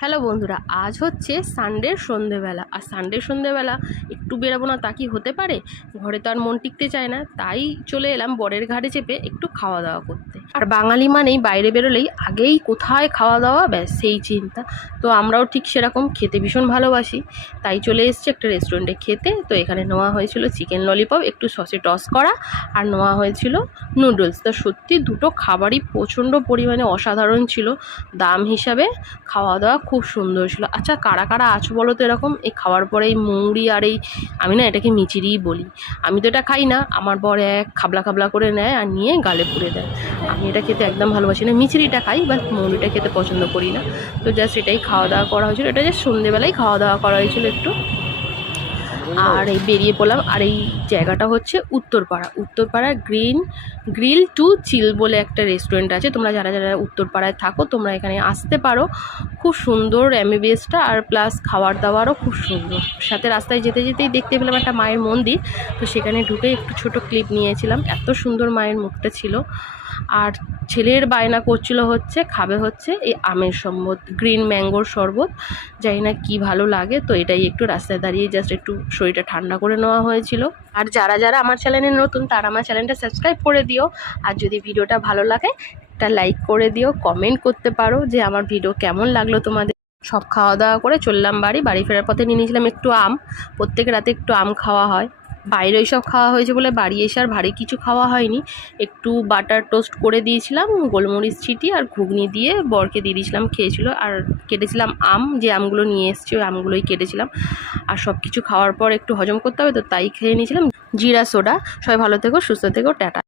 Hello বন্ধুরা, আজ হচ্ছে সানডের সন্ধেবেলা। আর সানডের সন্ধেবেলা একটু বেরাবো না তা কি হতে পারে? ঘরে তো আর মন টিকতে চায় না, তাই চলে এলাম বরের ঘাটে চেপে একটু খাওয়া দাওয়া করতে। আর বাঙালি মানেই বাইরে বেরোলেই আগেই কোথায় খাওয়া দাওয়া, ব্যাস সেই চিন্তা। তো আমরাও ঠিক সেরকম খেতে ভীষণ ভালোবাসি, তাই চলে এসেছি একটা রেস্টুরেন্টে খেতে। তো এখানে নেওয়া হয়েছিল চিকেন ললিপপ, একটু সসে টস করা, আর নেওয়া হয়েছিল নুডলস। তো সত্যি দুটো খাবারই প্রচণ্ড পরিমাণে অসাধারণ ছিল। দাম হিসাবে খাওয়া দাওয়া খুব সুন্দর ছিল। আচ্ছা, কারা কারা আছো বলো তো এরকম? এই খাওয়ার পরে এই মুংড়ি আর এই, আমি না এটাকে মিচিরিই বলি, আমি তো এটা খাই না, আমার বর এক খাবলা খাবলা করে নেয় আর নিয়ে গালে পুড়ে দেয়। আমি এটা খেতে একদম ভালোবাসি না, মিচিরিটা খাই, বাট মুংড়িটা খেতে পছন্দ করি না। তো জাস্ট এটাই খাওয়া দাওয়া করা হয়েছিল, এটা জাস্ট সন্ধ্যেবেলায় খাওয়া দাওয়া করা হয়েছিল একটু। আর এই বেরিয়ে পড়লাম। আর এই জায়গাটা হচ্ছে উত্তরপাড়া গ্রিল টু চিল বলে একটা রেস্টুরেন্ট আছে। তোমরা যারা যারা উত্তরপাড়ায় থাকো তোমরা এখানে আসতে পারো। খুব সুন্দর অ্যাম্বিয়েন্সটা, আর প্লাস খাবার দাবারও খুব সুন্দর। সাথে রাস্তায় যেতে যেতেই দেখতে পেলাম একটা মায়ের মন্দির, তো সেখানে ঢুকে একটু ছোট ক্লিপ নিয়েছিলাম। এত সুন্দর মায়ের মুখটা ছিল। আর ছেলের বায়না করছিল খাবে এই আমের শরবত, গ্রিন ম্যাঙ্গোর শরবত, জানি না কি ভালো লাগে। তো এটাই একটু রাস্তায় দাঁড়িয়ে জাস্ট একটু শরীরটা ঠান্ডা করে নেওয়া হয়েছিল। আর যারা যারা আমার চ্যানেলে নতুন তারা আমার চ্যানেলটা সাবস্ক্রাইব করে দিও। আর যদি ভিডিওটা ভালো লাগে একটা লাইক করে দিও, কমেন্ট করতে পারো যে আমার ভিডিও কেমন লাগলো তোমাদের। সব খাওয়া দাওয়া করে চললাম বাড়ি ফেরার পথে নিয়ে নিয়েছিলাম একটু আম। প্রত্যেক রাতে একটু আম খাওয়া হয়, বাইরে সব খাওয়া হয়েছে বলে বাড়ি এসে আর ভারী কিছু খাওয়া হয়নি। একটু বাটার টোস্ট করে দিয়েছিলাম, গোলমরিচ ছিটিয়ে আর ঘুগনি দিয়ে বরকে দিয়ে দিয়েছিলাম, খেয়েছিল। আর কেটেছিলাম আম, যে আমগুলো নিয়ে এসেছি ওই আমগুলোই কেটেছিলাম। আর সব কিছু খাওয়ার পর একটু হজম করতে হবে, তো তাই খেয়ে নিয়েছিলাম জিরা সোডা। সবাই ভালো থেকো, সুস্থ থেকো, টাটা।